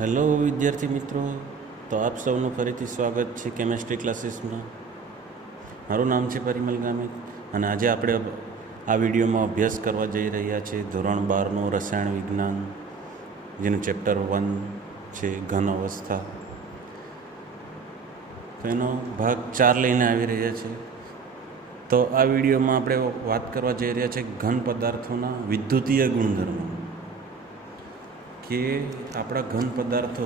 Hello વિદ્યાર્થી મિત્રો, તો આપ સૌનું ફરીથી સ્વાગત છે કેમેસ્ટ્રી ક્લાસીસમાં. મારું નામ છે પરિમલ ગામિત અને આજે આપણે આ વિડીયોમાં અભ્યાસ કરવા જઈ રહ્યા છીએ ધોરણ 12નું રસાયણ વિજ્ઞાન, જેનું ચેપ્ટર 1 છે ઘન અવસ્થા. તો એનો ભાગ 4 લઈને આવી રહ્યા છે. તો આ વિડીયોમાં આપણે વાત કરવા જઈ રહ્યા છીએ ઘન પદાર્થોના વિદ્યુતીય ગુણધર્મો. કે આપણા ઘન પદાર્થો,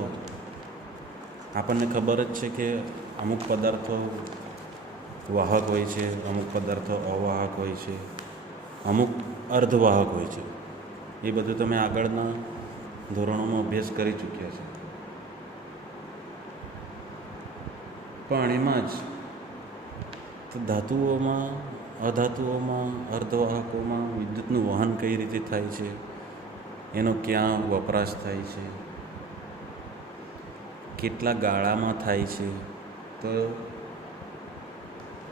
આપણને ખબર જ છે કે અમુક પદાર્થો વાહક હોય છે, અમુક પદાર્થો અવાહક હોય છે, અમુક અર્ધવાહક હોય છે. એ બધું તમે આગળના ધોરણોમાં અભ્યાસ કરી ચૂક્યા છો. પણ એમાં જ તો ધાતુઓમાં, અધાતુઓમાં, અર્ધવાહકોમાં વિદ્યુતનું વહન કઈ રીતે થાય છે, એનો ક્યાં વપરાશ થાય છે, કેટલા ગાળામાં થાય છે, તો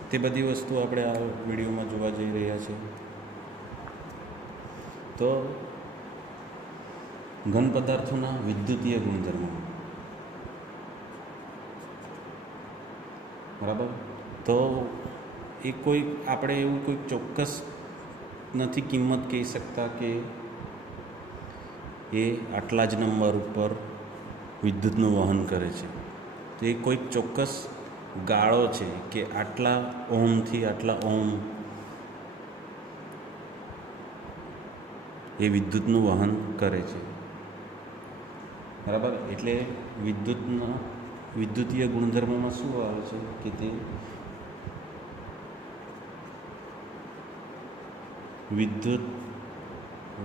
તે બધી વસ્તુ આપણે આ વિડીયોમાં જોવા જઈ રહ્યા છીએ. તો ઘન પદાર્થોના વિદ્યુતીય ગુણધર્મો, બરાબર. તો એ કોઈ આપણે એવું કોઈ ચોક્કસ નથી કિંમત કહી શકતા કે એ આટલા જ નંબર ઉપર વિદ્યુતનું વહન કરે છે. તો એ કોઈક ચોક્કસ ગાળો છે કે આટલા ઓહમથી આટલા ઓહમ એ વિદ્યુતનું વહન કરે છે, બરાબર. એટલે વિદ્યુતીય ગુણધર્મોમાં શું આવે છે કે તે વિદ્યુત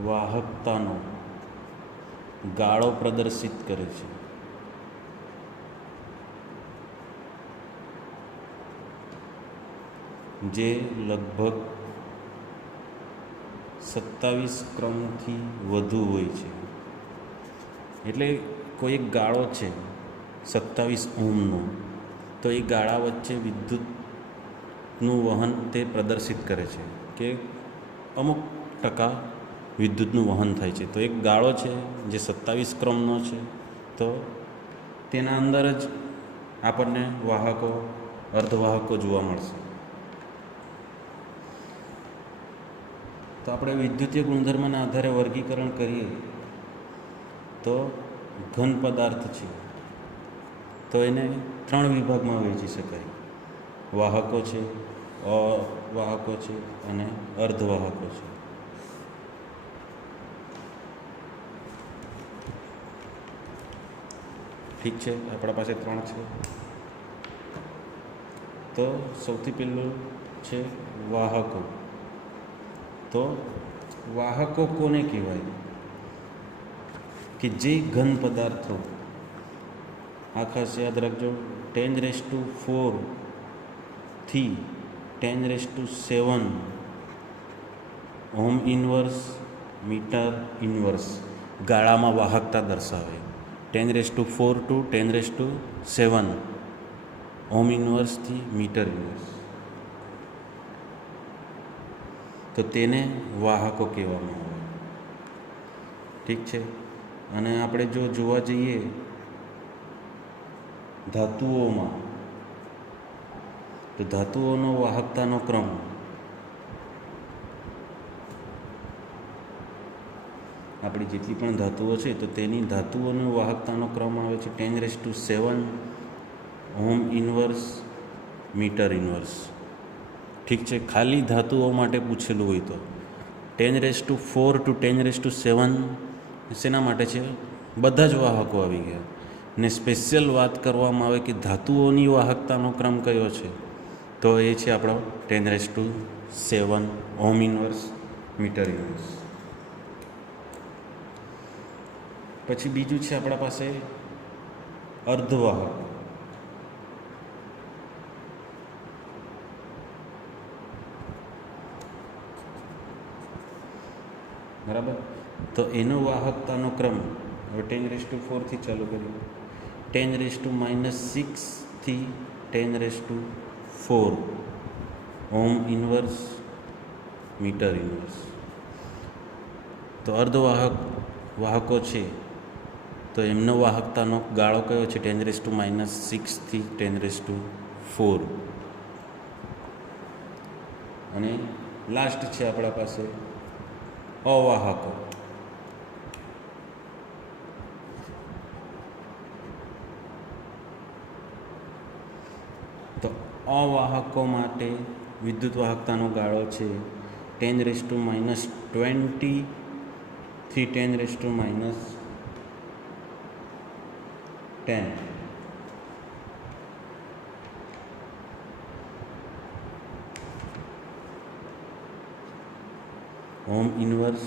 વાહકતાનો ગાળો પ્રદર્શિત કરે છે. જે લગભગ 27 ક્રમથી વધુ હોય છે. એટલે કોઈ એક ગાળો છે 27 ઓહમનો, તો એ ગાળા વચ્ચે વિદ્યુતનું વહન તે પ્રદર્શિત કરે છે કે અમુક ટકા વિદ્યુતનું વહન થાય છે. તો એક ગાળો છે જે 27 ક્રમનો છે, તો તેના અંદર જ આપણને વાહકો, અર્ધવાહકો જોવા મળશે. તો આપણે વિદ્યુતીય ગુણધર્મના આધારે વર્ગીકરણ કરીએ તો ઘન પદાર્થ છે તો એને 3 વિભાગમાં વહેંચી શકાય. વાહકો છે, અવાહકો છે અને અર્ધવાહકો છે. ઠીક છે, આપણા પાસે 3 છે. તો સૌથી પહેલું છે વાહકો. તો વાહકો કોને કહેવાય કે જે ઘન પદાર્થો, આ ખાસ યાદ રાખજો, 10⁴ થી 10⁷ ઓહમ ઇન્વર્સ, મીટર ઇન્વર્સ ગાળામાં વાહકતા દર્શાવે. 10⁴ to 10⁷ ઓહમ ઇન્વર્સથી મીટર ઇન્વર્સ, તો તેને વાહકો કહેવામાં આવે. ઠીક છે. અને આપણે જો જોવા જઈએ ધાતુઓમાં, તો ધાતુઓનો વાહકતાનો ક્રમ આપણી જેટલી પણ ધાતુઓ છે તો તેની ધાતુઓનો વાહકતાનો ક્રમ આવે છે 10⁷ ઓહમ ઇન્વર્સ, મીટર ઇન્વર્સ. ઠીક છે. ખાલી ધાતુઓ માટે પૂછેલું હોય તો 10⁴ to 10⁷ શેના માટે છે? બધા જ વાહકો આવી ગયા. ને સ્પેશિયલ વાત કરવામાં આવે કે ધાતુઓની વાહકતાનો ક્રમ કયો છે, તો એ છે આપણો 10⁷ ઓહમ ઇન્વર્સ, મીટર ઇન્વર્સ. પછી બીજું છે આપણા પાસે અર્ધવાહક. બરાબર. તો એનો વાહકતાનો ક્રમ હવે 10⁴ થી ચાલુ કરીએ. 10⁻⁻⁶ થી 10⁴ ઓહમ ઇન્વર્સ, મીટર ઇન્વર્સ. તો અર્ધવાહકો છે તો એમનો વાહકતાનો ગાળો કયો છે? 10⁻⁶ થી 10⁴. અને લાસ્ટ છે આપણા પાસે અવાહકો. તો અવાહકો માટે વિદ્યુત વાહકતાનો ગાળો છે 10⁻20 થી 10⁻10. ઓમ ઇન્વર્સ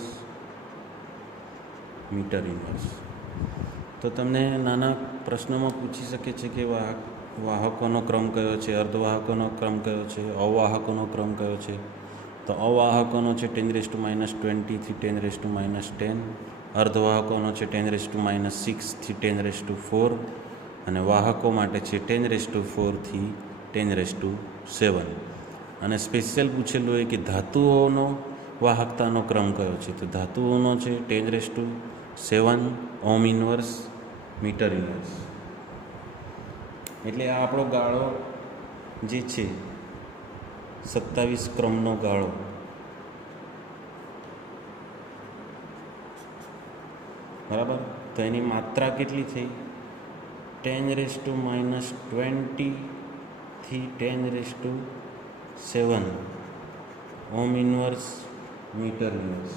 મીટર ઇન્વર્સ. તો તમને નાના પ્રશ્નોમાં પૂછી શકે છે કે વાહકોનો ક્રમ કયો છે, અર્ધવાહકોનો ક્રમ કયો છે, અવાહકોનો ક્રમ કયો છે. તો અવાહકોનો છે 10⁻20 થી 10⁻10, અર્ધવાહકોનો છે 10⁻6 થી 10⁴, અને વાહકો માટે છે 10⁴ થી 10⁷. અને સ્પેશિયલ પૂછેલું હોય કે ધાતુઓનો વાહકતાનો ક્રમ કયો છે? તો ધાતુઓનો છે 10⁷ ઓમ ઇન્વર્સ મીટર ઇન્વર્સ. એટલે આ આપણો ગાળો જે છે 27 ક્રમનો ગાળો, બરાબર. તો એની માત્રા કેટલી થઈ? 10⁻20 થી 10⁷ ઓમ ઇન્વર્સ મીટર ઇન્વર્સ.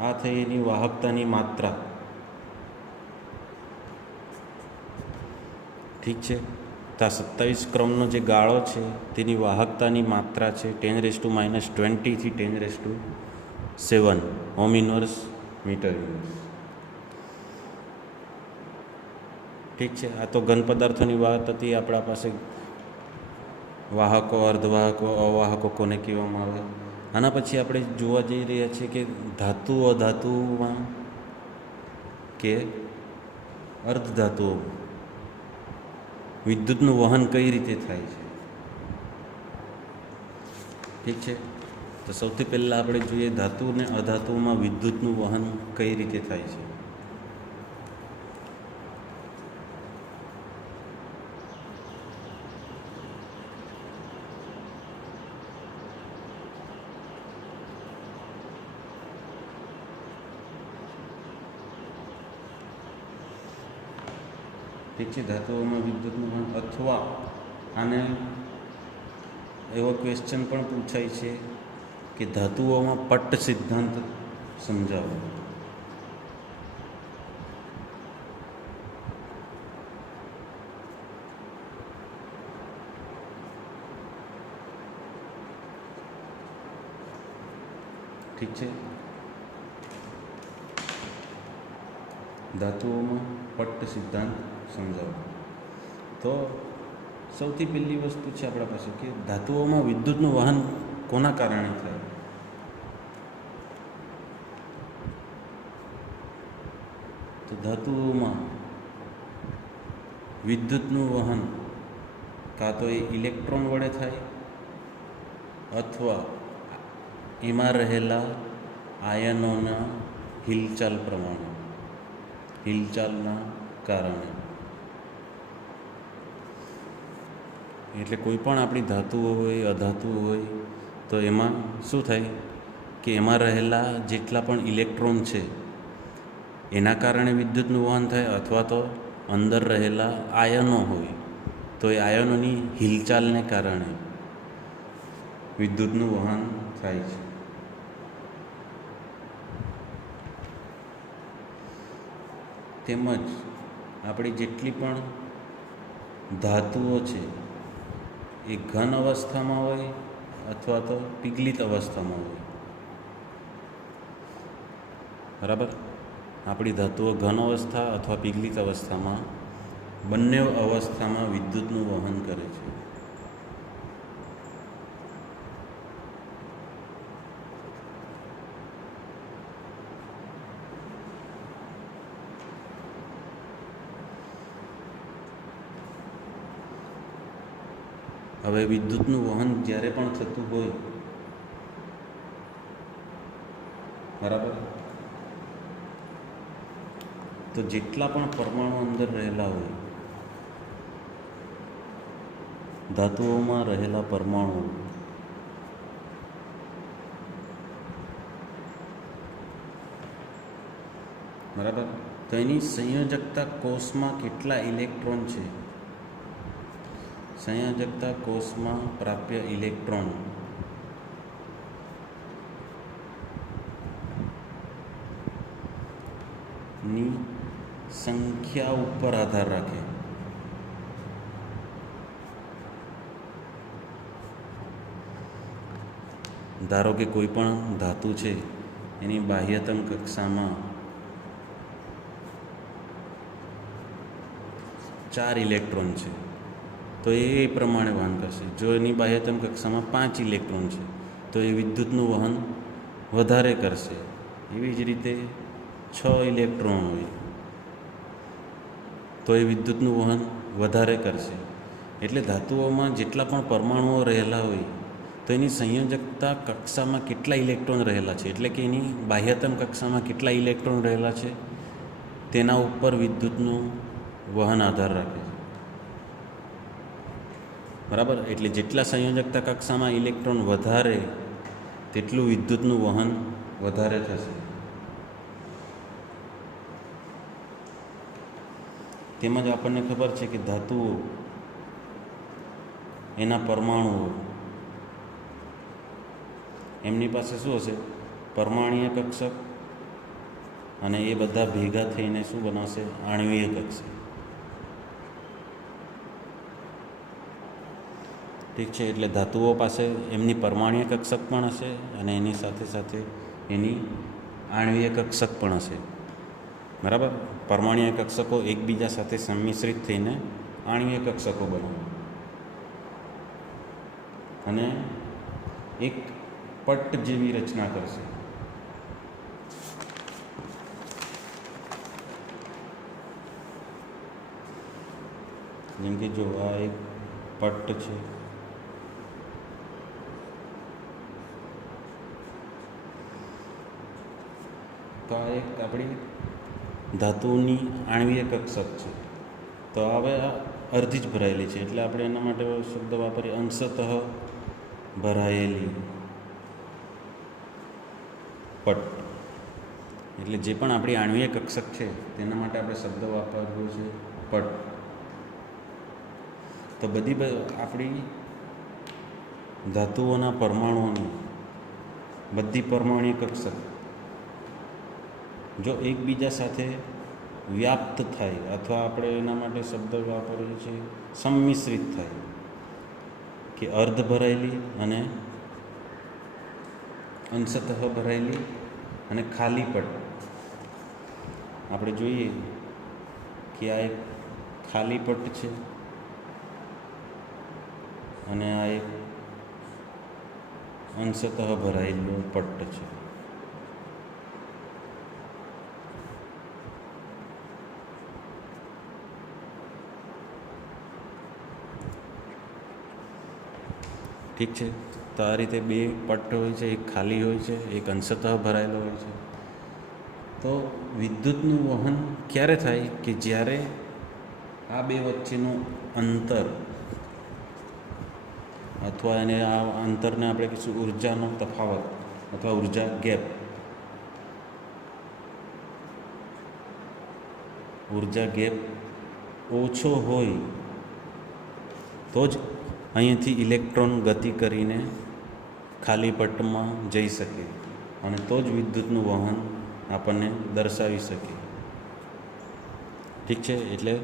આ થઈ એની વાહકતાની માત્રા. ઠીક છે. તો આ 27 ક્રમનો જે ગાળો છે તેની વાહકતાની માત્રા છે 10⁻20 થી 10⁷ ઓમ ઇન્વર્સ મીટર ઇન્વર્સ. ઠીક છે. આ તો ઘન પદાર્થોની વાત હતી. આપણા પાસે વાહકો, અર્ધવાહકો, અવાહકો કોને કહેવામાં આવે. આના પછી આપણે જોવા જઈ રહ્યા છીએ કે ધાતુ અધાતુઓમાં કે અર્ધધાતુઓ વિદ્યુતનું વહન કઈ રીતે થાય છે. ઠીક છે. તો સૌથી પહેલાં આપણે જોઈએ ધાતુ અને અધાતુઓમાં વિદ્યુતનું વહન કઈ રીતે થાય છે. ઠીક છે. ધાતુઓમાં વિદ્યુતનું વહન, અથવા આને એવો ક્વેશ્ચન પણ પૂછાય છે કે ધાતુઓમાં પટ્ટ સિદ્ધાંત સમજાવો. ઠીક છે. ધાતુઓમાં પટ્ટ સિદ્ધાંત સમજાવો. તો સૌથી પહેલી વસ્તુ છે આપણા પાસે કે ધાતુઓમાં વિદ્યુતનું વહન કોના કારણે થાય. તો ધાતુઓમાં વિદ્યુતનું વહન કાં તો એ ઇલેક્ટ્રોન વડે થાય અથવા એમાં રહેલા આયનોના હિલચાલ પ્રમાણે, હિલચાલના કારણે. એટલે કોઈ પણ આપણી ધાતુઓ હોય, અધાતુઓ હોય, તો એમાં શું થાય કે એમાં રહેલા જેટલા પણ ઇલેક્ટ્રોન છે એના કારણે વિદ્યુતનું વહન થાય, અથવા તો અંદર રહેલા આયનો હોય તો એ આયનોની હિલચાલને કારણે વિદ્યુતનું વહન થાય છે. તેમજ આપણી જેટલી પણ ધાતુઓ છે એ ઘન અવસ્થામાં હોય અથવા તો પીગલિત અવસ્થામાં હોય. બરાબર. આપણી ધાતુઓ ઘન અવસ્થા અથવા પીગલિત અવસ્થામાં, બંને અવસ્થામાં વિદ્યુતનું વહન કરે છે. હવે વિદ્યુતનું વહન જ્યારે પણ થતું હોય, બરાબર, તો જેટલા પણ પરમાણુ અંદર રહેલા હોય, ધાતુઓમાં રહેલા પરમાણુ બરાબર, તો એની સંયોજકતા કોષમાં કેટલા ઇલેક્ટ્રોન છે, સંયોજકતા કોષમાં પ્રાપ્ય ઇલેક્ટ્રોન ની સંખ્યા ઉપર આધાર રાખે. ધારો કે કોઈ પણ ધાતુ છે એની બાહ્યતમ કક્ષામાં 4 ઇલેક્ટ્રોન છે તો એ પ્રમાણે વહન કરશે. જો એની બાહ્યતમ કક્ષામાં 5 ઇલેક્ટ્રોન છે તો એ વિદ્યુતનું વહન વધારે કરશે. એવી જ રીતે 6 ઇલેક્ટ્રોન હોય તો એ વિદ્યુતનું વહન વધારે કરશે. એટલે ધાતુઓમાં જેટલા પણ પરમાણુઓ રહેલા હોય તો એની સંયોજકતા કક્ષામાં કેટલા ઇલેક્ટ્રોન રહેલા છે, એટલે કે એની બાહ્યતમ કક્ષામાં કેટલા ઇલેક્ટ્રોન રહેલા છે તેના ઉપર વિદ્યુતનું વહન આધાર રાખે છે. બરાબર, એટલે જેટલા સંયોજકતા કક્ષામાં ઇલેક્ટ્રોન વધારે તેટલું વિદ્યુતનું વહન વધારે થશે. તેમજ આપણને ખબર છે કે ધાતુઓ એના પરમાણુઓ એમની પાસે શું હશે, પરમાણ્વીય કક્ષક, અને એ બધા ભેગા થઈને શું બનાવશે, આણ્વીય કક્ષક. ઠીક છે, એટલે ધાતુઓ પાસે એમની પરમાણ્વીય કક્ષક પણ હશે અને એની સાથે સાથે એની આણ્વીય કક્ષક પણ હશે. બરાબર, પરમાણ્વીય કક્ષકો એકબીજા સાથે સંમિશ્રિત થઈને આણ્વીય કક્ષકો બને અને એક પટ્ટ જેવી રચના કરશે. જેમ કે જો આ એક પટ્ટ છે, તો આ એક આપણી ધાતુની આણ્વીય કક્ષક છે. તો હવે આ અડધી જ ભરાયેલી છે એટલે આપણે એના માટે શબ્દ વાપરીએ અંશતઃ ભરાયેલી પટ્ટ. એટલે જે પણ આપણી આણ્વીય કક્ષક છે તેના માટે આપણે શબ્દ વાપરવો છે પટ્ટ. તો બધી આપણી ધાતુઓના પરમાણુઓની બધી પરમાણ્વીય કક્ષક જો એકબીજા સાથે વ્યાપ્ત થાય અથવા આપણે એના માટે શબ્દ વાપરીએ છીએ સંમિશ્રિત થાય, કે અર્ધ ભરાયેલી અને અંશતઃ ભરાયેલી અને ખાલી પટ્ટ. આપણે જોઈએ કે આ એક ખાલી પટ્ટ છે અને આ એક અંશતઃ ભરાયેલો પટ્ટ છે. ઠીક છે, તો આ રીતે બે પટ્ટ હોય છે, એક ખાલી હોય છે, એક અંશતઃ ભરાયેલો હોય છે. તો વિદ્યુતનું વહન ક્યારે થાય કે જ્યારે આ બે વચ્ચેનું અંતર અથવા એને આ અંતરને આપણે કહીશું ઉર્જાનો તફાવત અથવા ઉર્જા ગેપ. ઉર્જા ગેપ ઓછો હોય તો જ અહીંયાથી ઇલેક્ટ્રોન ગતિ કરીને ખાલી પટ્ટમાં જઈ શકે અને તો જ વિદ્યુતનું વહન આપણને દર્શાવી શકે. ઠીક છે, એટલે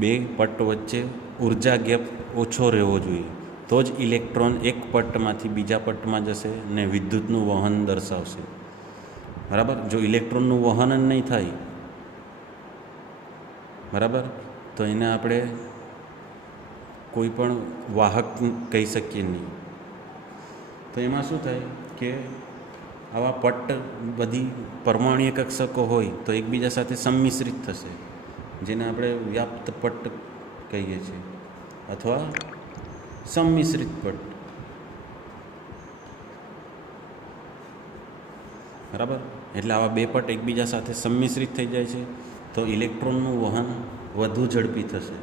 બે પટ્ટ વચ્ચે ઉર્જા ગેપ ઓછો રહેવો જોઈએ તો જ ઇલેક્ટ્રોન એક પટ્ટમાંથી બીજા પટ્ટમાં જશે ને વિદ્યુતનું વહન દર્શાવશે. બરાબર, જો ઇલેક્ટ્રોનનું વહન જ નહીં થાય બરાબર તો એને આપણે કોઈ પણ વાહક કહી શકીએ નહીં. તો એમાં શું થાય કે આવા પટ્ટ બધી પરમાણ્વીય કક્ષકો હોય તો એકબીજા સાથે સંમિશ્રિત થશે, જેને આપણે વ્યાપ્ત પટ્ટ કહીએ છીએ અથવા સંમિશ્રિત પટ્ટ. બરાબર, એટલે આવા બે પટ્ટ એકબીજા સાથે સંમિશ્રિત થઈ જાય છે તો ઇલેક્ટ્રોનનું વહન વધુ ઝડપી થશે.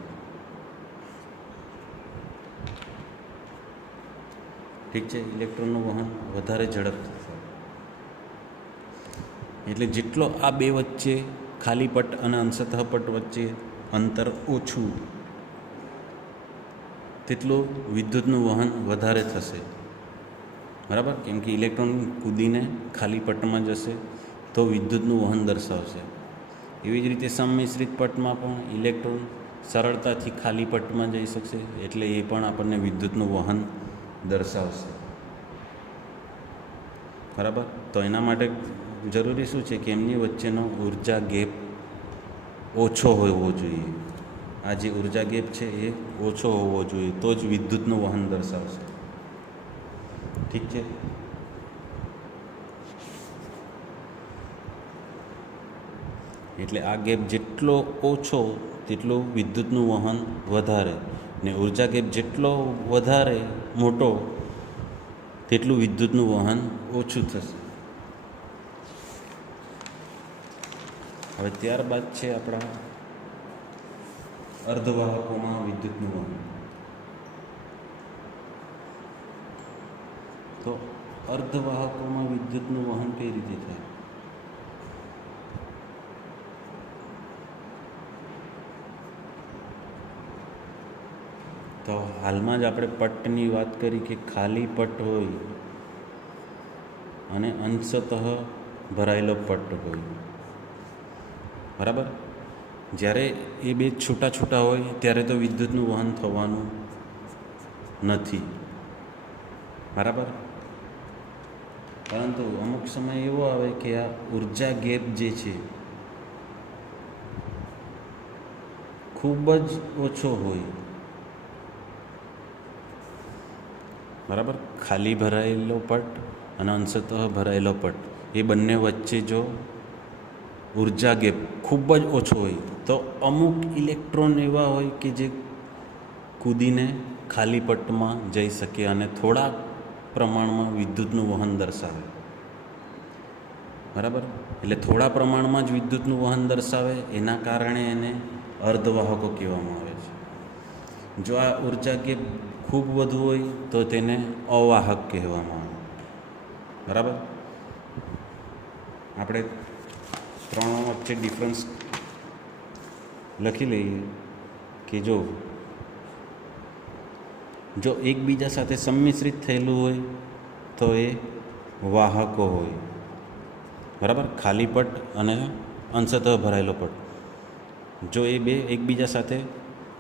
ઠીક છે, ઇલેક્ટ્રોનનું વહન વધારે ઝડપ થશે. એટલે જેટલો આ બે વચ્ચે ખાલી પટ અને અંશતઃ પટ વચ્ચે અંતર ઓછું, તેટલું વિદ્યુતનું વહન વધારે થશે. બરાબર, કેમ કે ઇલેક્ટ્રોન કૂદીને ખાલી પટમાં જશે તો વિદ્યુતનું વહન દર્શાવશે. એવી જ રીતે સંમિશ્રિત પટમાં પણ ઇલેક્ટ્રોન સરળતાથી ખાલી પટમાં જઈ શકશે, એટલે એ પણ આપણને વિદ્યુતનું વહન દર્શાવશે. બરાબર, તો એના માટે જરૂરી શું છે કે એમની વચ્ચેનો ઉર્જા ગેપ ઓછો હોવો જોઈએ. આ જે ઉર્જા ગેપ છે એ ઓછો હોવો જોઈએ, તો જ વિદ્યુતનું વહન દર્શાવશે. ઠીક છે. એટલે આ ગેપ જેટલો ઓછો તેટલું વિદ્યુતનું વહન વધારે, ને ઉર્જા ગેપ જેટલો વધારે મોટો તેટલું વિદ્યુતનું વહન ઓછું થશે. હવે ત્યારબાદ છે આપણા અર્ધવાહકોમાં વિદ્યુતનું વહન. તો અર્ધવાહકોમાં વિદ્યુતનું વહન કઈ રીતે થાય? તો હાલમાં જ આપણે પટની વાત કરી કે ખાલી પટ હોય અને અંશતઃ ભરાયેલો પટ હોય. બરાબર, જ્યારે એ બે છૂટા છૂટા હોય ત્યારે તો વિદ્યુતનું વહન થવાનું નથી. બરાબર, પરંતુ અમુક સમય એવો આવે કે આ ઉર્જા ગેપ જે છે ખૂબ જ ઓછો હોય. બરાબર, ખાલી ભરાયેલો પટ અને અંશતઃ ભરાયેલો પટ, એ બંને વચ્ચે જો ઉર્જા ગેપ ખૂબ જ ઓછો હોય તો અમુક ઇલેક્ટ્રોન એવા હોય કે જે કૂદીને ખાલી પટમાં જઈ શકે અને થોડા પ્રમાણમાં વિદ્યુતનું વહન દર્શાવે. બરાબર, એટલે થોડા પ્રમાણમાં જ વિદ્યુતનું વહન દર્શાવે, એના કારણે એને અર્ધવાહકો કહેવામાં આવે છે. જો આ ઉર્જા ગેપ ખૂબ વધુ હોય તો તેને અવાહક કહેવામાં આવે. બરાબર, આપણે ત્રણ વચ્ચે ડિફરન્સ લખી લઈએ કે જો એકબીજા સાથે સંમિશ્રિત થયેલું હોય તો એ વાહકો હોય. બરાબર, ખાલી પટ અને અંશતઃ ભરાયેલો પટ, જો એ બે એકબીજા સાથે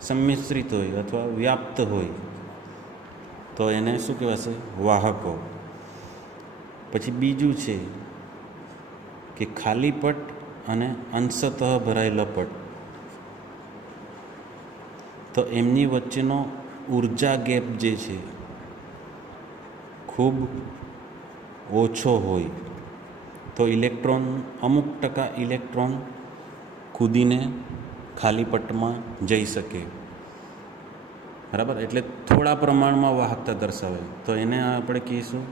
સંમિશ્રિત હોય અથવા વ્યાપ્ત હોય તો એને શું કહેવાશે? વાહકો. પછી બીજું છે કે ખાલી પટ અને અંશતઃ ભરાયેલો પટ, તો એમની વચ્ચેનો ઉર્જા ગેપ જે છે ખૂબ ઓછો હોય તો ઇલેક્ટ્રોન અમુક ટકા ઇલેક્ટ્રોન કૂદીને ખાલી પટમાં જઈ શકે. બરાબર, એટલે થોડા પ્રમાણમાં વાહકતા દર્શાવે તો એને આપણે કહીશું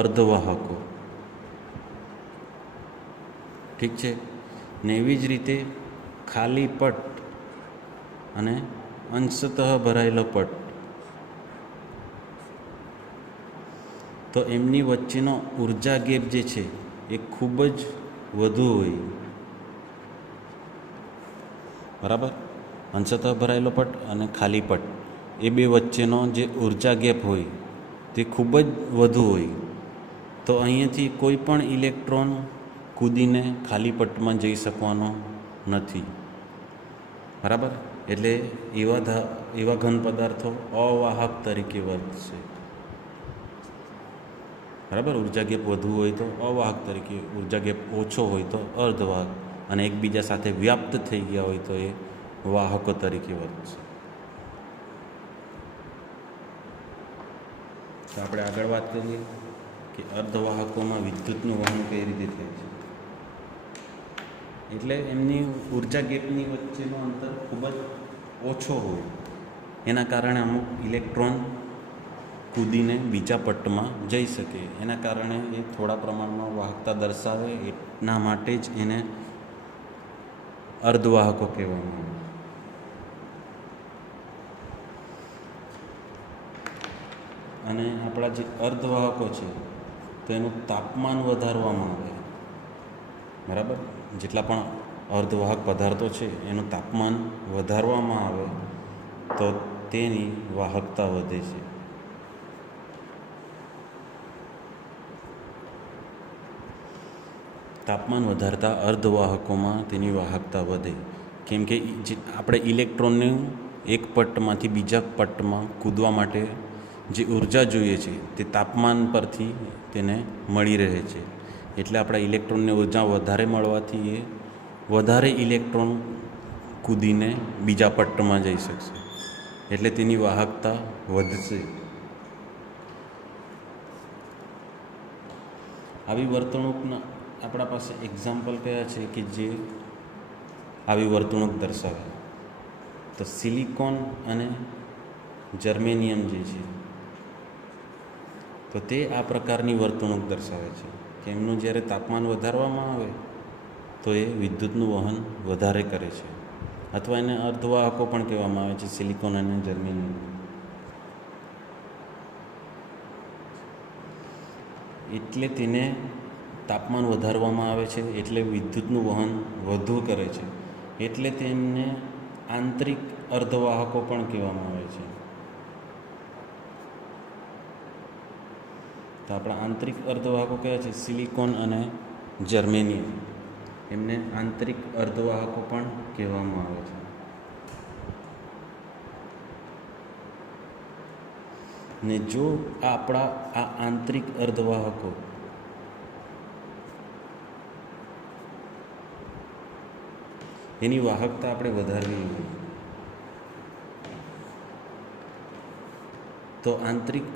અર્ધવાહકો. ઠીક છે ને? એવી જ રીતે ખાલી પટ અને અંશતઃ ભરાયેલો પટ, તો એમની વચ્ચેનો ઉર્જા ગેપ જે છે એ ખૂબ જ વધુ હોય. બરાબર, અંશતઃ ભરાયેલો પટ અને ખાલી પટ, એ બે વચ્ચેનો જે ઉર્જા ગેપ હોય તે ખૂબ જ વધુ હોય. તો અહીંયાથી કોઈ પણ ઇલેક્ટ્રોન કૂદીને ખાલી પટમાં જઈ શકવાનો નથી. બરાબર, એટલે એવા ઘન પદાર્થો અવાહક તરીકે વર્તશે. બરાબર, ઉર્જા ગેપ વધુ હોય તો અવાહક તરીકે, ઉર્જા ગેપ ઓછો હોય તો અર્ધવાહક, અને એકબીજા સાથે વ્યાપ્ત થઈ ગયા હોય તો એ વાહકો તરીકે વર્તશે. તો આપણે આગળ વાત કરીએ કે અર્ધવાહકોમાં વિદ્યુતનું વહન કઈ રીતે થાય છે. એટલે એમની ઉર્જા ગેપની વચ્ચેનો અંતર ખૂબ જ ઓછો હોય, એના કારણે અમુક ઇલેક્ટ્રોન કૂદીને બીજા પટમાં જઈ શકે. એના કારણે એ થોડા પ્રમાણમાં વાહકતા દર્શાવે, એના માટે જ એને અર્ધવાહકો કહેવામાં આવે. અને આપણા જે અર્ધવાહકો છે તો એનું તાપમાન વધારવામાં આવે, બરાબર. જેટલા પણ અર્ધવાહક પદાર્થો છે એનું તાપમાન વધારવામાં આવે તો તેની વાહકતા વધે છે. તાપમાન વધારતા અર્ધવાહકોમાં તેની વાહકતા વધે, કેમ કે જે આપણે ઇલેક્ટ્રોનને એક પટ્ટમાંથી બીજા પટ્ટમાં કૂદવા માટે જે ઉર્જા જોઈએ છે તે તાપમાન પરથી તેને મળી રહે છે. એટલે આપણા ઇલેક્ટ્રોનને ઉર્જા વધારે મળવાથી એ વધારે ઇલેક્ટ્રોન કૂદીને બીજા પટ્ટમાં જઈ શકશે, એટલે તેની વાહકતા વધશે. આવી વર્તણૂકના આપણા પાસે એક્ઝામ્પલ કયા છે કે જે આવી વર્તણૂક દર્શાવે? તો સિલિકોન અને જર્મેનિયમ જે છે તો તે આ પ્રકારની વર્તણૂક દર્શાવે છે કે એમનું જ્યારે તાપમાન વધારવામાં આવે તો એ વિદ્યુતનું વહન વધારે કરે છે, અથવા એને અર્ધવાહકો પણ કહેવામાં આવે છે, સિલિકોન અને જર્મેનિયમ. એટલે તેને તાપમાન વધારવામાં આવે છે એટલે વિદ્યુતનું વહન વધુ કરે છે, એટલે તેમને આંતરિક અર્ધવાહકો પણ કહેવામાં આવે છે. તો આપણા આંતરિક અર્ધવાહકો કયા છે? સિલિકોન અને જર્મેનિયમ. એમને આંતરિક અર્ધવાહકો પણ કહેવામાં આવે છે. ને જો આપણા આ આંતરિક અર્ધવાહકો એની વાહકતા આપણે વધારવી હોય તો આંતરિક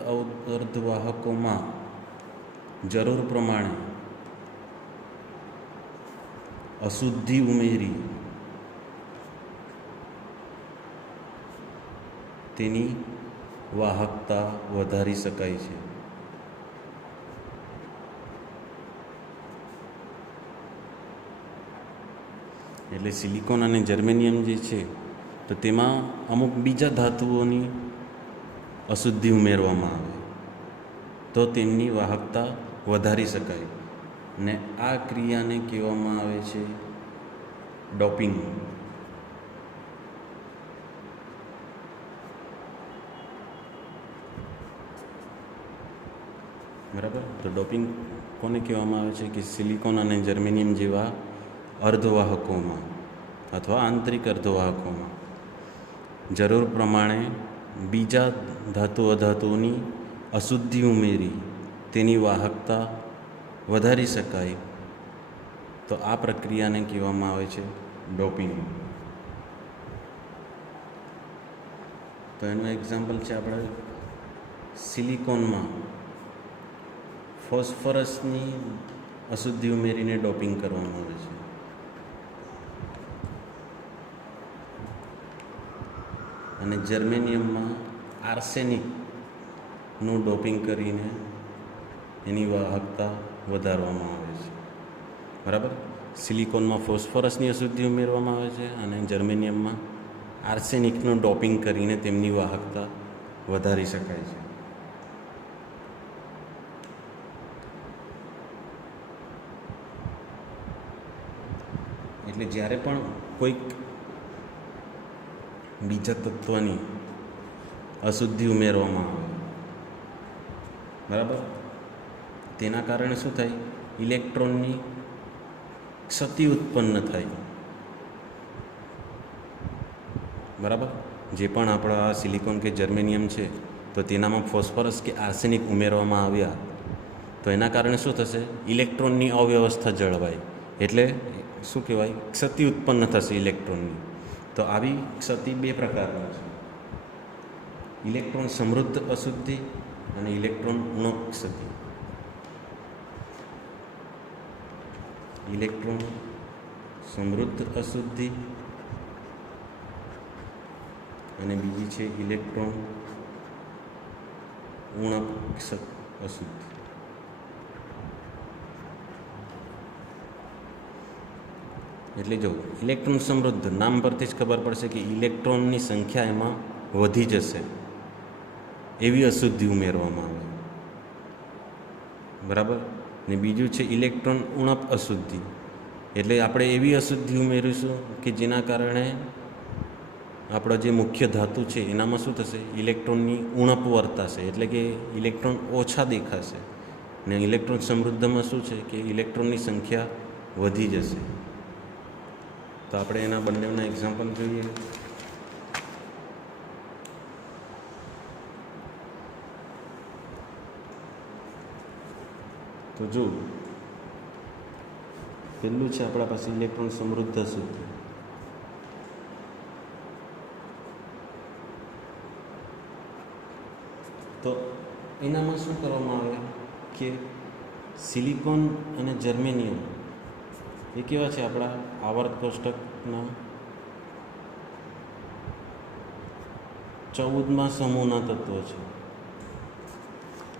અર્ધવાહકોમાં જરૂર પ્રમાણે અશુદ્ધિ ઉમેરી તેની વાહકતા વધારી શકાય છે. એટલે સિલિકોન અને જર્મેનિયમ જે છે તો તેમાં અમુક બીજા ધાતુઓની અશુદ્ધિ ઉમેરવામાં આવે તો તેમની વાહકતા વધારી શકાય. ને આ ક્રિયાને કહેવામાં આવે છે ડોપિંગ. બરાબર. તો ડોપિંગ કોને કહેવામાં આવે છે કે સિલિકોન અને જર્મેનિયમ જેવા અર્ધવાહકોમાં અથવા આંતરિક અર્ધવાહકોમાં જરૂર પ્રમાણે બીજા ધાતુ અધાતુઓની અશુદ્ધિ ઉમેરી તેની વાહકતા વધારી શકાય તો આ પ્રક્રિયાને કહેવામાં આવે છે ડોપિંગ. તો એનું એક્ઝામ્પલ છે આપણે સિલિકોનમાં ફોસ્ફરસની અશુદ્ધિ ઉમેરીને ડોપિંગ કરવામાં આવે છે. અને જર્મેનિયમમાં આર્સેનિકનું ડોપિંગ કરીને એની વાહકતા વધારવામાં આવે છે. બરાબર. સિલિકોનમાં ફોસ્ફરસની અશુદ્ધિ ઉમેરવામાં આવે છે અને જર્મેનિયમમાં આર્સેનિકનું ડોપિંગ કરીને તેમની વાહકતા વધારી શકાય છે. એટલે જ્યારે પણ કોઈક બીજા તત્વની અશુદ્ધિ ઉમેરવામાં આવે, બરાબર, તેના કારણે શું થાય? ઇલેક્ટ્રોનની ક્ષતિ ઉત્પન્ન થાય. બરાબર. જે પણ આપણા સિલિકોન કે જર્મેનિયમ છે તો તેનામાં ફોસ્ફરસ કે આર્સેનિક ઉમેરવામાં આવ્યા તો એના કારણે શું થશે? ઇલેક્ટ્રોનની અવ્યવસ્થા જળવાય, એટલે શું કહેવાય? ક્ષતિ ઉત્પન્ન થશે ઇલેક્ટ્રોનની. તો આવી ક્ષતિ બે પ્રકારની છે: ઇલેક્ટ્રોન સમૃદ્ધ અશુદ્ધિ અને ઇલેક્ટ્રોન ઋણ ક્ષતિ. ઇલેક્ટ્રોન સમૃદ્ધ અશુદ્ધિ અને બીજી છે ઇલેક્ટ્રોન ઋણ અશુદ્ધિ. એટલે જો ઇલેક્ટ્રોન સમૃદ્ધ, નામ પરથી જ ખબર પડશે કે ઇલેક્ટ્રોનની સંખ્યા એમાં વધી જશે એવી અશુદ્ધિ ઉમેરવામાં આવે, બરાબર. ને બીજું છે ઇલેક્ટ્રોન ઉણપ અશુદ્ધિ, એટલે આપણે એવી અશુદ્ધિ ઉમેરીશું કે જેના કારણે આપણા જે મુખ્ય ધાતુ છે એનામાં શું થશે, ઇલેક્ટ્રોનની ઉણપ વર્તાશે, એટલે કે ઇલેક્ટ્રોન ઓછા દેખાશે. ને ઇલેક્ટ્રોન સમૃદ્ધમાં શું છે કે ઇલેક્ટ્રોનની સંખ્યા વધી જશે. તો આપણે એના બંનેના એક્ઝામ્પલ જોઈએ. તો જો પહેલું છે આપણા પાસે ઇલેક્ટ્રોન સમૃદ્ધ અશુદ્ધિ. તો એનામાં શું કરવામાં આવે કે સિલિકોન અને જર્મેનિયમ એ કેવા છે, આપણા આવર્ત કોષ્ટકના 14મા સમૂહના તત્વો છે.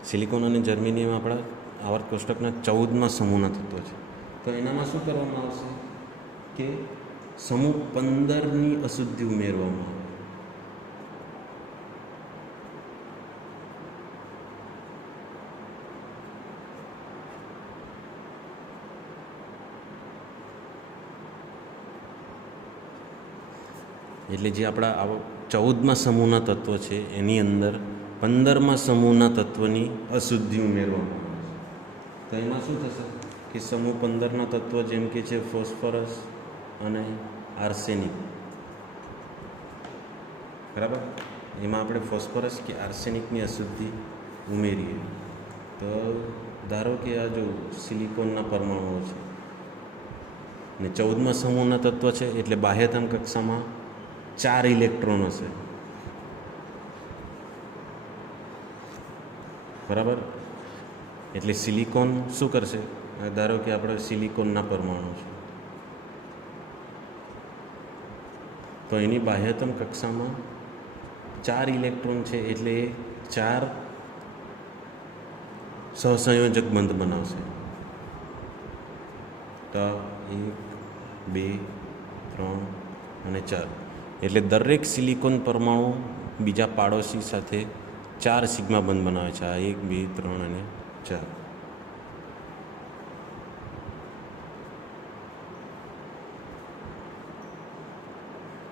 સિલિકોન અને જર્મેનિયમ આપણા આવર્ત કોષ્ટકના 14મા સમૂહના તત્વો છે. તો એનામાં શું કરવામાં આવશે કે સમૂહ 15ની અશુદ્ધિ ઉમેરવામાં આવે. એટલે જે આપણા 14મા સમૂહના તત્વો છે એની અંદર 15મા સમૂહના તત્વની અશુદ્ધિ ઉમેરવામાં આવે છે. તો એમાં શું થશે કે સમૂહ 15ના તત્વો જેમ કે છે ફોસ્ફરસ અને આર્સેનિક, બરાબર. એમાં આપણે ફોસ્ફરસ કે આર્સેનિકની અશુદ્ધિ ઉમેરીએ તો ધારો કે આ જો સિલિકોનના પરમાણુઓ છે ને 14મા સમૂહના તત્વ છે, એટલે બાહ્યતમ કક્ષામાં 4 ઇલેક્ટ્રોન હશે, બરાબર. એટલે સિલિકોન શું કરશે, ધારો કે આપણે સિલિકોનના પરમાણુ છે તો એની બાહ્યતમ કક્ષામાં 4 ઇલેક્ટ્રોન છે, એટલે એ 4 સહસંયોજક બંધ બનાવશે. તો 1 2 3 અને 4, એટલે દરેક સિલિકોન પરમાણુ બીજા પાડોશી સાથે 4 સિગ્મા બંધ બનાવે છે. આ 1 2 3 અને 4.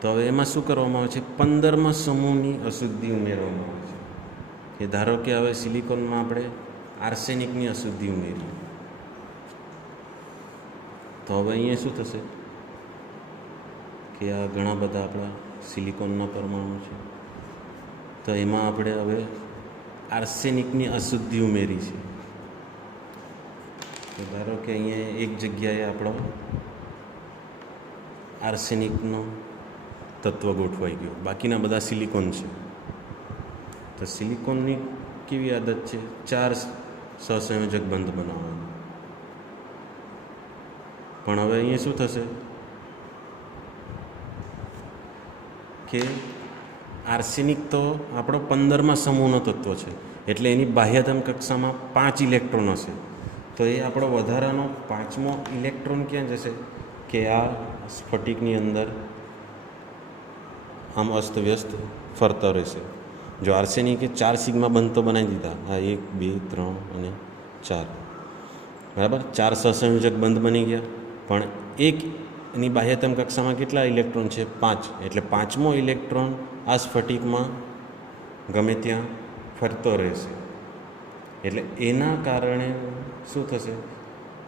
તો હવે એમાં શું કરવામાં આવે છે, 15મા સમૂહની અશુદ્ધિ ઉમેરવામાં આવે છે. કે ધારો કે હવે સિલિકોનમાં આપણે આર્સેનિકની અશુદ્ધિ ઉમેરી, તો હવે અહીંયા શું થશે કે આ ઘણા બધા આપણા સિલિકોનના પરમાણુ છે, તો એમાં આપણે હવે આર્સેનિકની અશુદ્ધિ ઉમેરી છે. તો ધારો કે અહીંયા એક જગ્યાએ આપણો આર્સેનિકનો તત્વ ગોઠવાઈ ગયો, બાકીના બધા સિલિકોન છે. તો સિલિકોનની કેવી આદત છે, 4 સહસંયોજક બંધ બનાવવાનો. પણ હવે અહીંયા શું થશે કે આર્સેનિક તો આપણો 15મા સમૂહનો તત્વ છે, એટલે એની બાહ્યતમ કક્ષામાં 5 ઇલેક્ટ્રોન હશે. તો એ આપણો વધારાનો 5મો ઇલેક્ટ્રોન ક્યાં જશે કે આ સ્ફટિકની અંદર આમ અસ્તવ્યસ્ત ફરતો રહેશે. જો આર્સેનિકે 4 સિગ્મા બંધ તો બનાવી દીધા, આ 1 2 3 અને 4, બરાબર. 4 સહસંયોજક બંધ બની ગયા, પણ એની બાહ્યતમ કક્ષામાં કેટલા ઇલેક્ટ્રોન છે, 5. એટલે 5મો ઇલેક્ટ્રોન આ સ્ફટિકમાં ગમે ત્યાં ફરતો રહેશે. એટલે એના કારણે શું થશે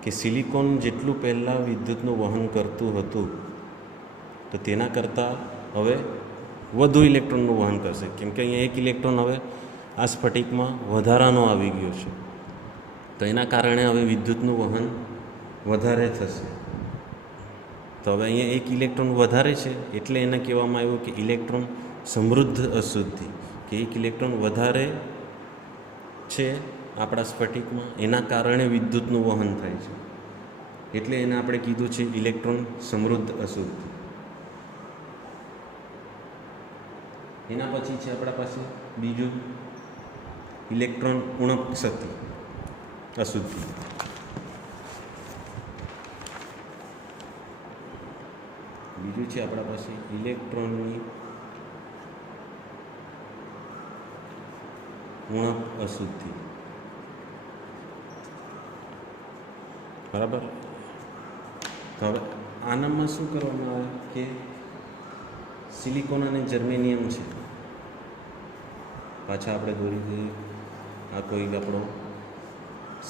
કે સિલિકોન જેટલું પહેલાં વિદ્યુતનું વહન કરતું હતું તો તેના કરતાં હવે વધુ ઇલેક્ટ્રોનનું વહન કરશે, કેમ કે અહીંયા 1 ઇલેક્ટ્રોન હવે આ સ્ફટિકમાં વધારાનો આવી ગયો છે. તો એના કારણે હવે વિદ્યુતનું વહન વધારે થશે. તો હવે અહીંયા 1 ઇલેક્ટ્રોન વધારે છે, એટલે એને કહેવામાં આવ્યું કે ઇલેક્ટ્રોન સમૃદ્ધ અશુદ્ધિ, કે 1 ઇલેક્ટ્રોન વધારે છે આપણા સ્ફટિકમાં, એના કારણે વિદ્યુતનું વહન થાય છે, એટલે એને આપણે કીધું છે ઇલેક્ટ્રોન સમૃદ્ધ અશુદ્ધિ. એના પછી છે આપણા પાસે બીજું ઇલેક્ટ્રોન ઉણપ ક્ષતિ અશુદ્ધિ. બીજું છે આપણા પાસે ઇલેક્ટ્રોનની ઉણપ અશુદ્ધિ. બરાબર. તો હવે આનામાં શું કરવામાં આવે કે સિલિકોન અને જર્મેનિયમ છે. પાછા આપણે દોરી દઈએ. આ કોઈ આપણો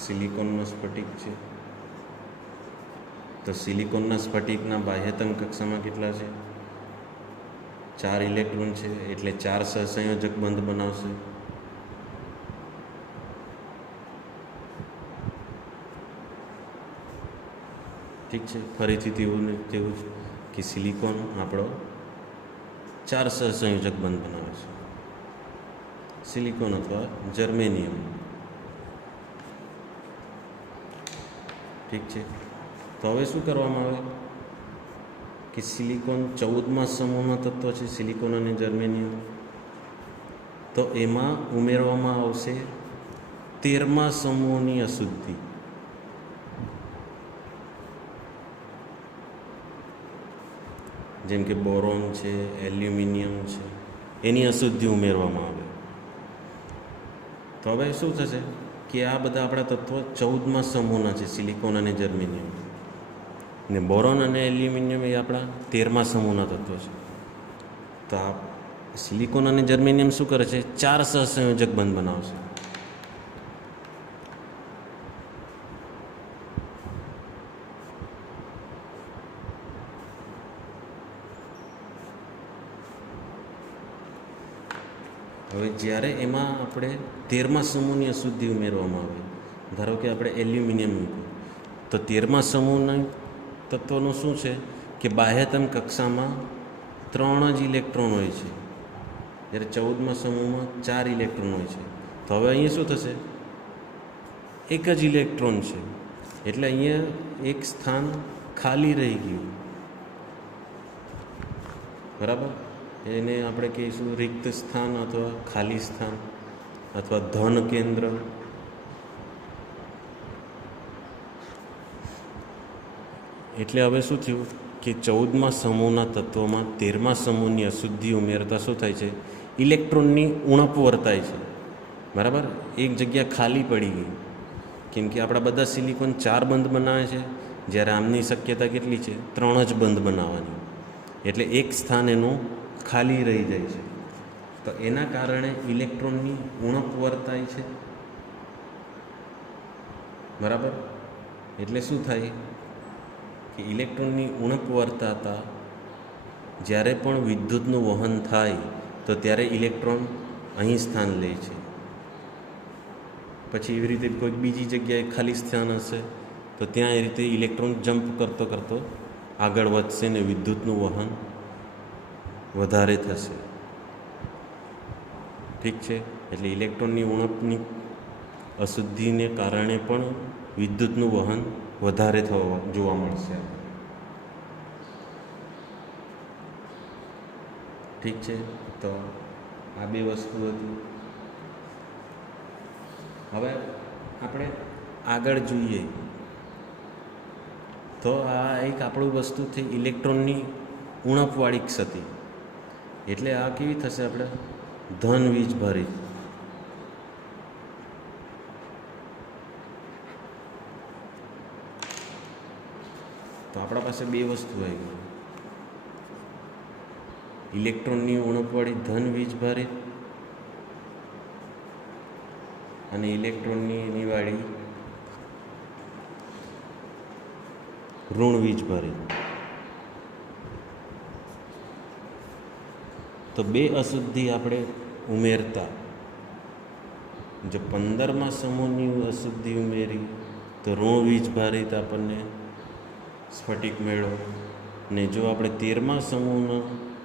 સિલિકોનનો સ્ફટિક છે. તો સિલિકોનના સ્ફટિકના બાહ્યતમ કક્ષામાં કેટલા છે? 4 ઇલેક્ટ્રોન છે, એટલે 4 સહસંયોજક બંધ બનાવશે. ઠીક છે. ફરીથી તેવું જ કે સિલિકોન આપણો 4 સહસંયોજક બંધ બનાવે છે, સિલિકોન અથવા જર્મેનિયમ. ઠીક છે. તો હવે શું કરવામાં આવે કે સિલિકોન 14મા સમૂહના તત્વ છે, સિલિકોન અને જર્મેનિયમ. તો એમાં ઉમેરવામાં આવશે 13મા સમૂહની અશુદ્ધિ. જેમ કે બોરોન છે, એલ્યુમિનિયમ છે, એની અશુદ્ધિ ઉમેરવામાં આવે. તો હવે શું થશે કે આ બધા આપણા તત્વો 14મા સમૂહના છે, સિલિકોન અને જર્મેનિયમ. ને બોરોન અને એલ્યુમિનિયમ એ આપણા 13મા સમૂહના તત્વો છે. તો આ સિલિકોન અને જર્મેનિયમ શું કરે છે? 4 સહસંયોજક બંધ બનાવશે. હવે જ્યારે એમાં આપણે 13મા સમૂહની અશુદ્ધિ ઉમેરવામાં આવે, ધારો કે આપણે એલ્યુમિનિયમ મૂક્યું, તો 13મા સમૂહના તત્વનું શું છે કે બાહ્યતમ કક્ષામાં 3 જ ઇલેક્ટ્રોન હોય છે, જ્યારે 14મા સમૂહમાં 4 ઇલેક્ટ્રોન હોય છે. તો હવે અહીંયા શું થશે? એક જ ઇલેક્ટ્રોન છે, એટલે અહીંયા એક સ્થાન ખાલી રહી ગયું. બરાબર. એને આપણે કહીશું રિક્ત સ્થાન અથવા ખાલી સ્થાન અથવા ધન કેન્દ્ર. એટલે હવે શું થયું કે 14મા સમૂહના તત્વોમાં 13મા સમૂહની અશુદ્ધિ ઉમેરતા શું થાય છે? ઇલેક્ટ્રોનની ઉણપ વર્તાય છે. બરાબર. એક જગ્યા ખાલી પડી ગઈ, કેમ કે આપણા બધા સિલિકોન 4 બંધ બનાવે છે, જ્યારે આમની શક્યતા કેટલી છે? 3 જ બંધ બનાવવાની. એટલે એક સ્થાન એનું ખાલી રહી જાય છે. તો એના કારણે ઇલેક્ટ્રોનની ઉણપ વર્તાય છે. બરાબર. એટલે શું થાય કે ઇલેક્ટ્રોનની ઉણપ વર્તાતા જ્યારે પણ વિદ્યુતનું વહન થાય તો ત્યારે ઇલેક્ટ્રોન અહીં સ્થાન લે છે. પછી એવી રીતે કોઈક બીજી જગ્યાએ ખાલી સ્થાન હશે તો ત્યાં એ રીતે ઇલેક્ટ્રોન જમ્પ કરતો કરતો આગળ વધશે ને વિદ્યુતનું વહન વધારે થશે. ઠીક છે. એટલે ઇલેક્ટ્રોનની ઉણપની અશુદ્ધિને કારણે પણ વિદ્યુતનું વહન વધારે જોવા મળશે. ઠીક છે. તો આ બે વસ્તુ હતી. હવે આપણે આગળ જોઈએ તો આ એક આપણું વસ્તુ થઈ ઇલેક્ટ્રોનની ઉણપવાળી ક્ષતિ. એટલે આ કેવી થશે? આપણે ધન વીજભારિત. તો આપણા પાસે બે વસ્તુ આવી ગઈ, ઇલેક્ટ્રોનની ઉણપવાળી ધન વીજભારિત અને ઇલેક્ટ્રોનની નિવાળી ઋણ વીજભારિત. તો બે અશુદ્ધિ આપણે ઉમેરતા, જો 15મા સમૂહની અશુદ્ધિ ઉમેરી તો ઋણ વીજભારિત આપણને સ્ફટિક મેળવો, ને જો આપણે 13મા સમૂહના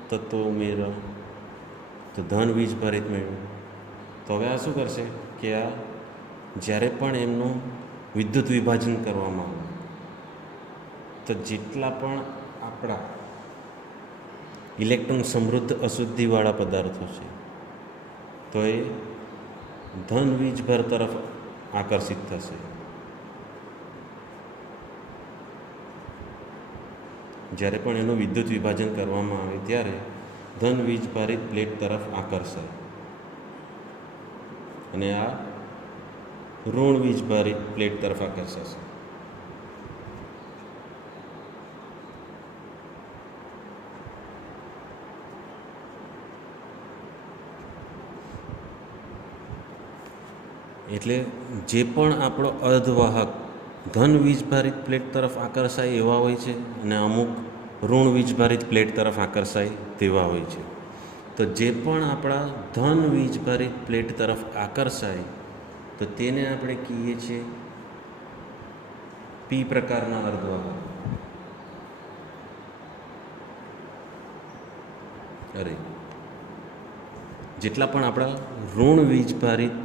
તત્વો ઉમેરવા તો ધન વીજભારિત મેળવો. તો હવે આ શું કરશે કે આ જ્યારે પણ એમનું વિદ્યુત વિભાજન કરવામાં આવે તો જેટલા પણ આપણા ઇલેક્ટ્રોન સમૃદ્ધ અશુદ્ધિવાળા પદાર્થો છે તો એ ધન વીજભાર તરફ આકર્ષિત થશે. જ્યારે પણ એનું વિદ્યુત વિભાજન કરવામાં આવે ત્યારે ધન વીજભારિત પ્લેટ તરફ આકર્ષાય અને આ ઋણ વીજભારિત પ્લેટ તરફ આકર્ષાશે. એટલે જે પણ આપણો અર્ધવાહક ધન વીજભારિત પ્લેટ તરફ આકર્ષાય એવા હોય છે અને અમુક ઋણ વીજભારિત પ્લેટ તરફ આકર્ષાય તેવા હોય છે. તો જે પણ આપણા ધન વીજભારિત પ્લેટ તરફ આકર્ષાય તો તેને આપણે કહીએ છીએ પી પ્રકારના અર્ધવાહક. જેટલા પણ આપણા ઋણ વીજભારિત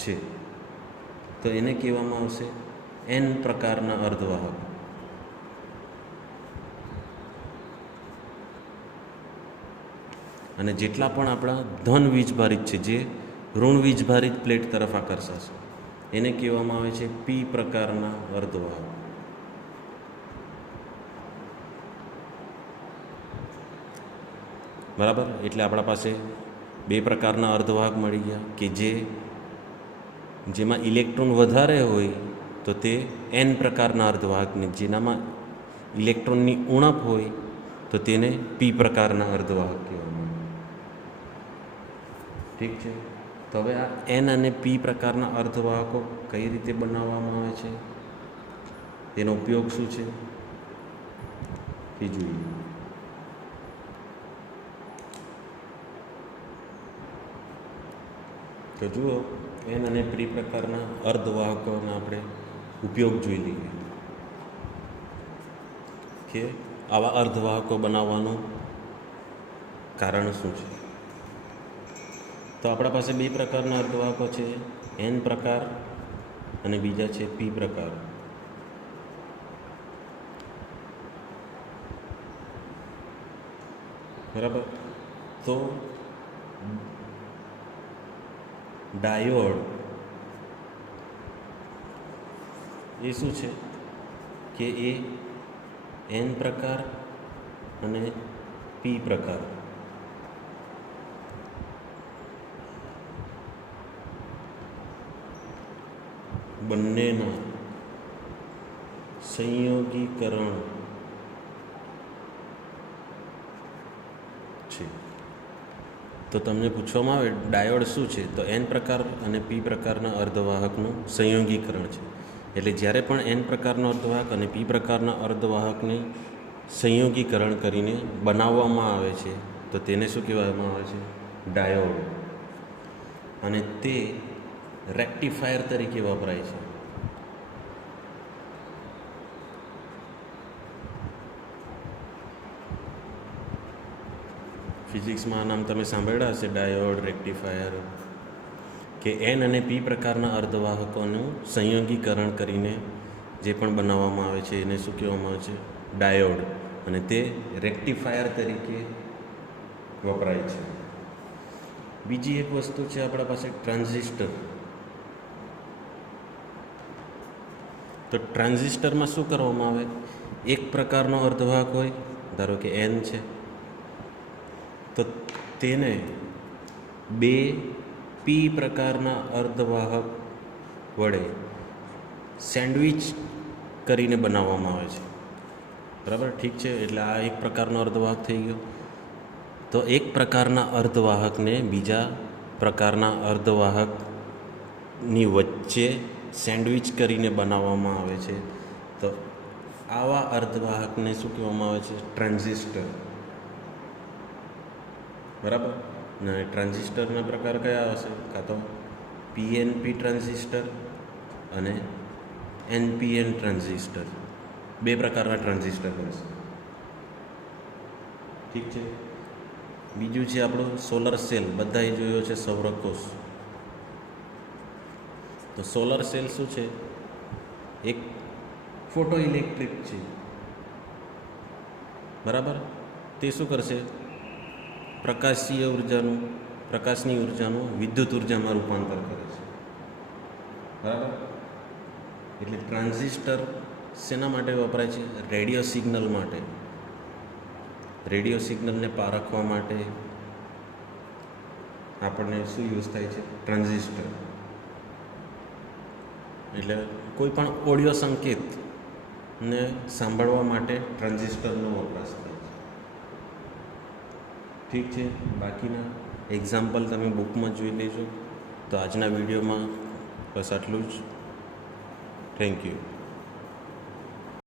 છે તો એને કહેવામાં આવશે એન પ્રકારના અર્ધવાહક. અને જેટલા પણ આપણા ધન વીજભારિત છે જે ઋણ વીજભારિત પ્લેટ તરફ આકર્ષાશે એને કહેવામાં આવે છે પી પ્રકારના અર્ધવાહક. બરાબર. એટલે આપણા પાસે બે પ્રકારના અર્ધવાહક મળી ગયા કે જેમાં ઇલેક્ટ્રોન વધારે હોય તો તે એન પ્રકારના અર્ધવાહકને, જેનામાં ઇલેક્ટ્રોનની ઉણપ હોય તો તેને પી પ્રકારના અર્ધવાહક કહેવામાં આવે. ઠીક છે. તો હવે આ એન અને પી પ્રકારના અર્ધવાહકો કઈ રીતે બનાવવામાં આવે છે, તેનો ઉપયોગ શું છે એ જોઈએ. તો જુઓ, એન અને પી પ્રકારના અર્ધવાહકોના આપણે ઉપયોગ જોઈ લઈએ કે આવા અર્ધવાહકો બનાવવાનું કારણ શું છે. તો આપણા પાસે બે પ્રકારના અર્ધવાહકો છે, એન પ્રકાર અને બીજા છે પી પ્રકાર. બરાબર. તો ડાયોડ એ શું છે કે એ એન પ્રકાર અને પી પ્રકાર બંનેના સંયોગીકરણ છે. તો તમને પૂછવામાં આવે ડાયોડ શું છે, તો એન પ્રકાર અને પી પ્રકારના અર્ધવાહકનું સંયોગીકરણ છે. એટલે જ્યારે પણ એન પ્રકારનો અર્ધવાહક અને પી પ્રકારના અર્ધવાહકને સંયોગીકરણ કરીને બનાવવામાં આવે છે તો તેને શું કહેવામાં આવે છે, ડાયોડ. અને તે રેક્ટિફાયર તરીકે વપરાય છે. ફિઝિક્સમાં આ નામ તમે સાંભળ્યા હશે, ડાયોડ, રેક્ટિફાયર, કે એન અને પી પ્રકારના અર્ધવાહકોનું સંયોગીકરણ કરીને જે પણ બનાવવામાં આવે છે એને શું કહેવામાં આવે છે, ડાયોડ. અને તે રેક્ટિફાયર તરીકે વપરાય છે. બીજી એક વસ્તુ છે આપણા પાસે ટ્રાન્ઝિસ્ટર. તો ટ્રાન્ઝિસ્ટરમાં શું કરવામાં આવે, એક પ્રકારનો અર્ધવાહક હોય, ધારો કે એન છે, તો તેને બે પી પ્રકારના અર્ધવાહક વડે સેન્ડવિચ કરીને બનાવવામાં આવે છે. બરાબર. ઠીક છે. એટલે આ એક પ્રકારનો અર્ધવાહક થઈ ગયો. તો એક પ્રકારના અર્ધવાહકને બીજા પ્રકારના અર્ધવાહકની વચ્ચે સેન્ડવિચ કરીને બનાવવામાં આવે છે. તો આવા અર્ધવાહકને શું કહેવામાં આવે છે, ટ્રાન્ઝિસ્ટર. બરાબર. ને ટ્રાન્ઝિસ્ટરના પ્રકાર કયા હશે, કાં તો પીએનપી ટ્રાન્ઝિસ્ટર અને એનપીએન ટ્રાન્ઝિસ્ટર. બે પ્રકારના ટ્રાન્ઝિસ્ટર હશે. ઠીક છે. બીજું છે આપણો સોલર સેલ. બધાએ જોયો છે સૌરકોષ. તો સોલર સેલ શું છે, એક ફોટો ઇલેક્ટ્રિક છે. બરાબર. તે શું કરશે, પ્રકાશની ઉર્જાનું વિદ્યુત ઉર્જામાં રૂપાંતર કરે છે. બરાબર. એટલે ટ્રાન્ઝિસ્ટર શેના માટે વપરાય છે? રેડિયો સિગ્નલ માટે. રેડિયો સિગ્નલને પારખવા માટે આપણને શું યુઝ થાય છે? ટ્રાન્ઝિસ્ટર. એટલે કોઈ પણ ઓડિયો સંકેતને સાંભળવા માટે ટ્રાન્ઝિસ્ટરનો વપરાશ થાય છે. ઠીક છે, બાકીના એક્ઝામ્પલ તમે બુકમાં જોઈ લેજો. તો આજના વિડીયોમાં બસ આટલું જ. Thank you.